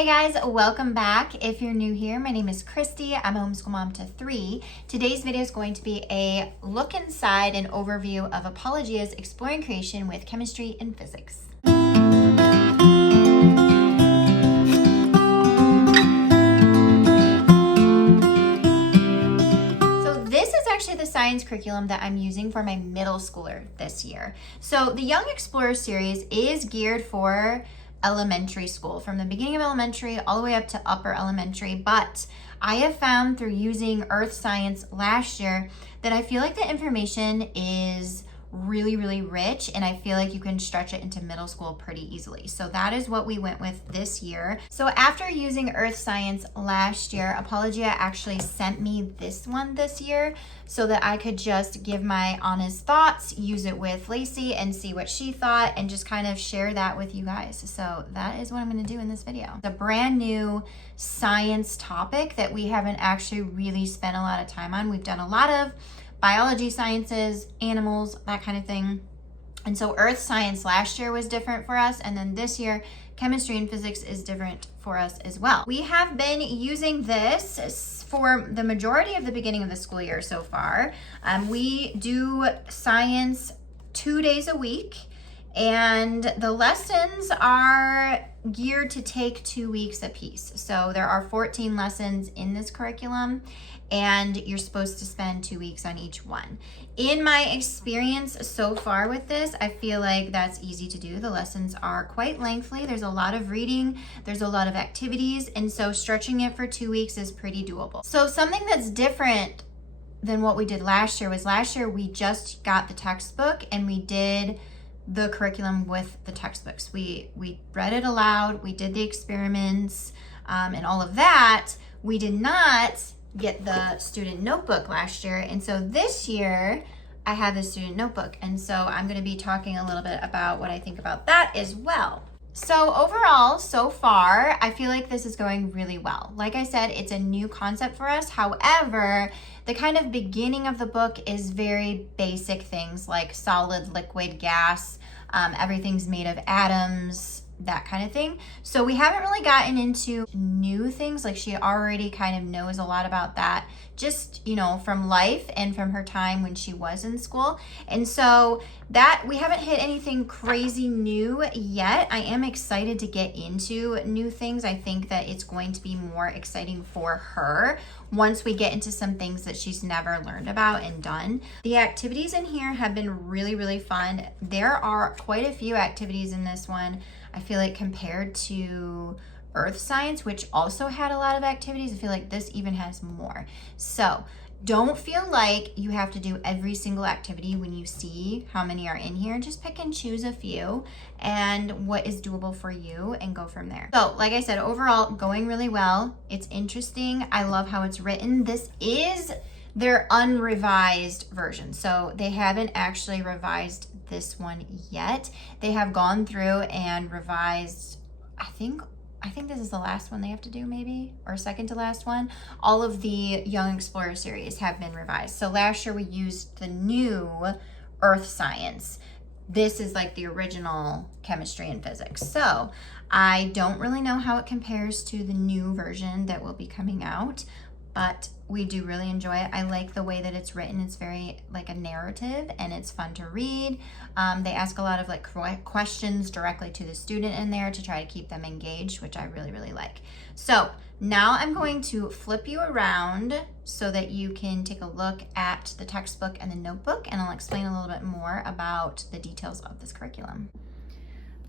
Hey guys, welcome back. If you're new here, my name is Christy. I'm a homeschool mom to 3. Today's video is going to be a look inside and overview of Apologia's Exploring Creation with Chemistry and Physics. The science curriculum that I'm using for my middle schooler this year. So the Young Explorer series is geared for elementary school, from the beginning of elementary all the way up to upper elementary, but I have found through using earth science last year that I feel like the information is really rich, and I feel like you can stretch it into middle school pretty easily. So that is what we went with this year. So after using earth science last year, Apologia actually sent me this one this year so that I could just give my honest thoughts, use it with Lacey and see what she thought, and just kind of share that with you guys. So that is what I'm going to do in this video. It's a brand new science topic that we haven't actually really spent a lot of time on. We've done a lot of biology sciences, animals, that kind of thing. And so earth science last year was different for us. And then this year, chemistry and physics is different for us as well. We have been using this for the majority of the beginning of the school year so far. We do science 2 days a week, and the lessons are geared to take 2 weeks apiece. So there are 14 lessons in this curriculum, and you're supposed to spend 2 weeks on each one. In my experience so far with this, I feel like that's easy to do. The lessons are quite lengthy. There's a lot of reading, there's a lot of activities, and so stretching it for 2 weeks is pretty doable. So something that's different than what we did last year was last year we just got the textbook and we did the curriculum with the textbooks. We read it aloud, we did the experiments, and all of that. We did not get the student notebook last year, and so this year I have the student notebook, and so I'm going to be talking a little bit about what I think about that as well. So overall, so far, I feel like this is going really well. Like I said, it's a new concept for us. However, the kind of beginning of the book is very basic things like solid, liquid, gas, everything's made of atoms, that kind of thing. So we haven't really gotten into new things. Like, she already kind of knows a lot about that, just, you know, from life and from her time when she was in school. And so that we haven't hit anything crazy new yet. I am excited to get into new things. I think that it's going to be more exciting for her once we get into some things that she's never learned about and done. The activities in here have been really fun. There are quite a few activities in this one. I feel like compared to earth science, which also had a lot of activities, I feel like this even has more. So don't feel like you have to do every single activity when you see how many are in here. Just pick and choose a few and what is doable for you and go from there. So like I said, overall going really well. It's interesting. I love how it's written. This is their unrevised version. So they haven't actually revised this one yet. They have gone through and revised, I think this is the last one they have to do, maybe, or second to last one. All of the Young Explorer series have been revised. So last year we used the new earth science. This is like the original chemistry and physics. So I don't really know how it compares to the new version that will be coming out, but we do really enjoy it. I like the way that it's written. It's very like a narrative, and it's fun to read. They ask a lot of like questions directly to the student in there to try to keep them engaged, which I really like. So now I'm going to flip you around so that you can take a look at the textbook and the notebook, and I'll explain a little bit more about the details of this curriculum.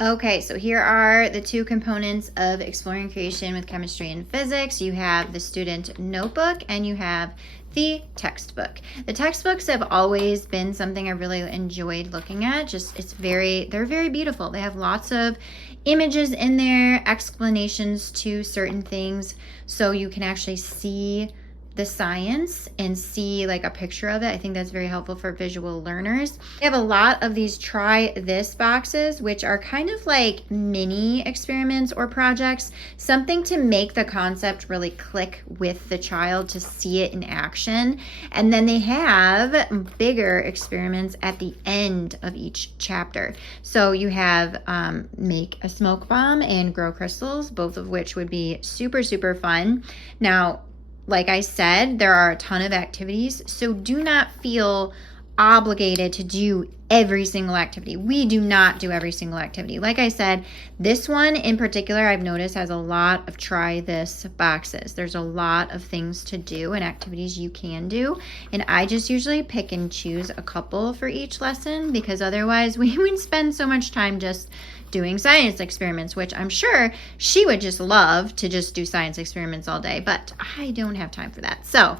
Okay, so here are the two components of Exploring Creation with Chemistry and Physics. You have the student notebook and you have the textbook. The textbooks have always been something I really enjoyed looking at. They're very beautiful. They have lots of images in there, explanations to certain things, so you can actually see the science and see like a picture of it. I think that's very helpful for visual learners. We have a lot of these try this boxes, which are kind of like mini experiments or projects, something to make the concept really click with the child to see it in action. And then they have bigger experiments at the end of each chapter. So you have make a smoke bomb and grow crystals, both of which would be super, super fun. Now, like I said, there are a ton of activities, so do not feel obligated to do every single activity. We do not do every single activity. Like I said, this one in particular, I've noticed has a lot of try this boxes. There's a lot of things to do and activities you can do. And I just usually pick and choose a couple for each lesson, because otherwise we would spend so much time just doing science experiments, which I'm sure she would just love to just do science experiments all day, but I don't have time for that. So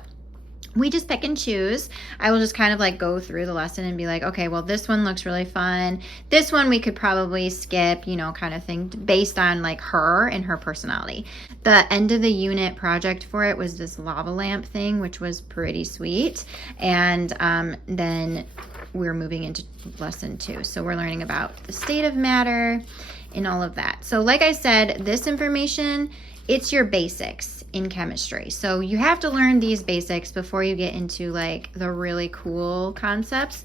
we just pick and choose. I will just kind of like go through the lesson and be like, okay, well, this one looks really fun. This one we could probably skip, you know, kind of thing, based on like her and her personality. The end of the unit project for it was this lava lamp thing, which was pretty sweet. And then we're moving into lesson 2. So we're learning about the state of matter and all of that. So like I said, this information, it's your basics in chemistry. So you have to learn these basics before you get into like the really cool concepts.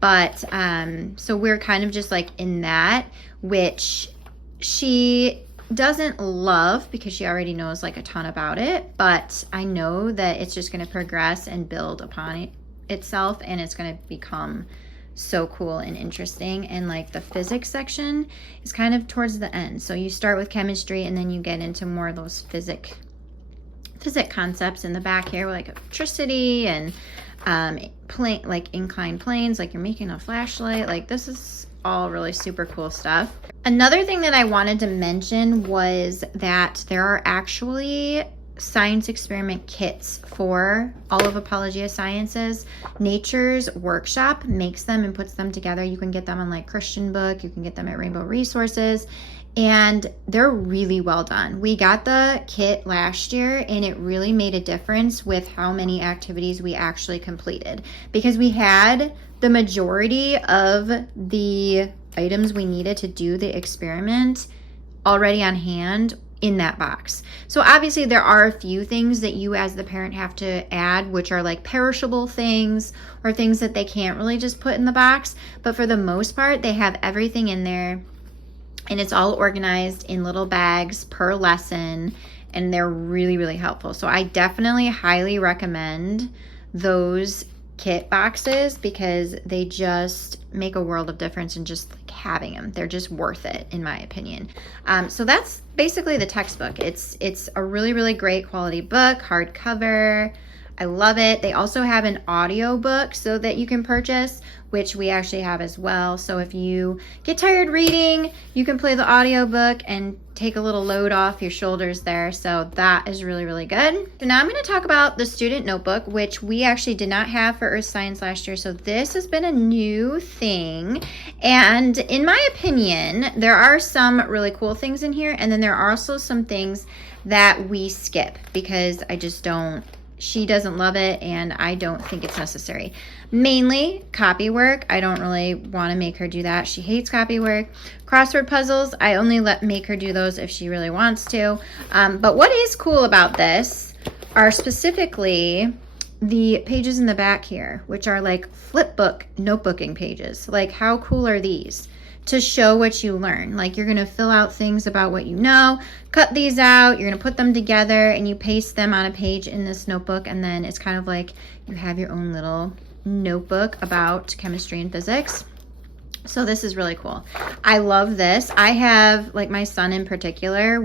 But so we're kind of just like in that, which she doesn't love because she already knows like a ton about it. But I know that it's just going to progress and build upon itself, and it's going to become so cool and interesting. And like the physics section is kind of towards the end. So you start with chemistry and then you get into more of those physics concepts in the back here, like electricity and like inclined planes, like you're making a flashlight. Like this is all really super cool stuff. Another thing that I wanted to mention was that there are actually science experiment kits for all of Apologia Sciences. Nature's Workshop makes them and puts them together. You can get them on like Christian Book, you can get them at Rainbow Resources, and they're really well done. We got the kit last year and it really made a difference with how many activities we actually completed, because we had the majority of the items we needed to do the experiment already on hand in that box. So obviously there are a few things that you as the parent have to add, which are like perishable things or things that they can't really just put in the box. But for the most part, they have everything in there, and it's all organized in little bags per lesson, and they're really, really helpful. So I definitely highly recommend those kit boxes because they just make a world of difference in just like having them. They're just worth it, in my opinion. So that's basically the textbook. It's a really, really great quality book, hardcover. I love it. They also have an audio book so that you can purchase, which we actually have as well. So if you get tired reading, you can play the audio book and take a little load off your shoulders there. So that is really, really good. So now I'm going to talk about the student notebook, which we actually did not have for Earth Science last year. So this has been a new thing. And in my opinion, there are some really cool things in here. And then there are also some things that we skip because she doesn't love it and I don't think it's necessary. Mainly copy work. I don't really want to make her do that. She hates copy work. Crossword puzzles, I only make her do those if she really wants to. But what is cool about this are specifically the pages in the back here, which are like flip book notebooking pages. Like how cool are these? To show what you learn. Like you're gonna fill out things about what you know, cut these out, you're gonna put them together and you paste them on a page in this notebook, and then it's kind of like you have your own little notebook about chemistry and physics. So this is really cool. I love this. I have, like my son in particular,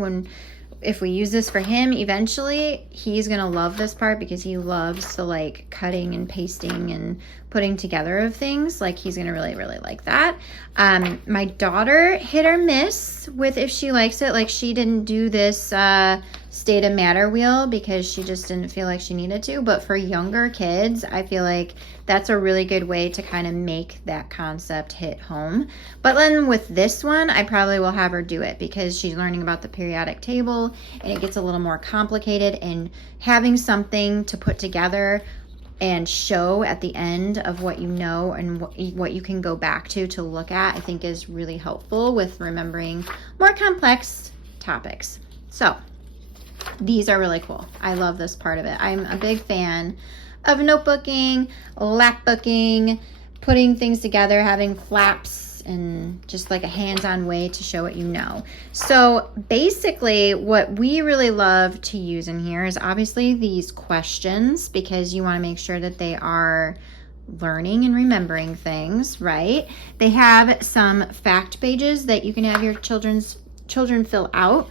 if we use this for him eventually, he's gonna love this part because he loves the like cutting and pasting and putting together of things. Like he's gonna really, really like that. My daughter hit or miss with if she likes it. Like she didn't do this State of Matter wheel because she just didn't feel like she needed to. But for younger kids, I feel like that's a really good way to kind of make that concept hit home. But then with this one, I probably will have her do it because she's learning about the periodic table and it gets a little more complicated, and having something to put together and show at the end of what you know and what you can go back to look at, I think is really helpful with remembering more complex topics. So these are really cool. I love this part of it. I'm a big fan of notebooking, lapbooking, putting things together, having flaps, and just like a hands-on way to show what you know. So basically what we really love to use in here is obviously these questions, because you want to make sure that they are learning and remembering things, right? They have some fact pages that you can have your children fill out.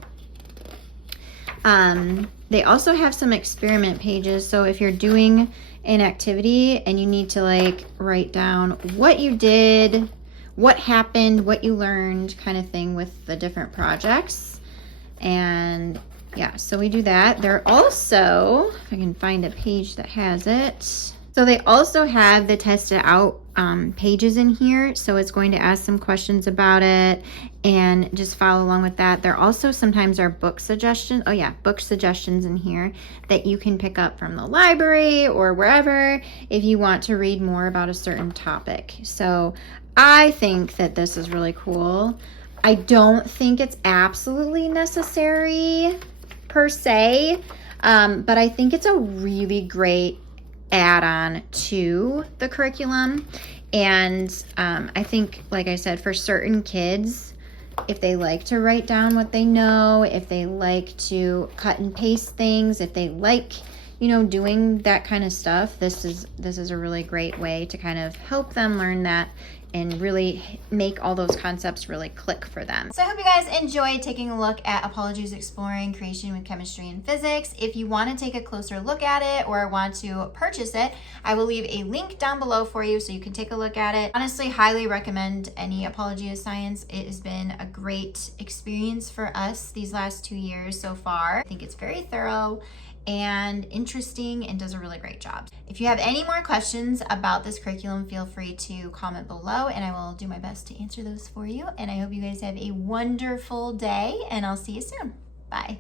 They also have some experiment pages. So if you're doing an activity and you need to like write down what you did, what happened, what you learned, kind of thing with the different projects. And yeah, so we do that. They're also, if I can find a page that has it. So they also have the test it out pages in here. So it's going to ask some questions about it and just follow along with that. There also sometimes are book suggestions. Oh yeah, book suggestions in here that you can pick up from the library or wherever if you want to read more about a certain topic. So I think that this is really cool. I don't think it's absolutely necessary per se, but I think it's a really great add-on to the curriculum. And I think, like I said, for certain kids, if they like to write down what they know, if they like to cut and paste things, if they like, you know, doing that kind of stuff, this is a really great way to kind of help them learn that and really make all those concepts really click for them. So I hope you guys enjoyed taking a look at Apologia's Exploring Creation with Chemistry and Physics. If you want to take a closer look at it or want to purchase it, I will leave a link down below for you so you can take a look at it. Honestly, highly recommend any Apologia Science. It has been a great experience for us these last 2 years so far. I think it's very thorough and interesting and does a really great job. If you have any more questions about this curriculum, feel free to comment below and I will do my best to answer those for you. And I hope you guys have a wonderful day and I'll see you soon. Bye.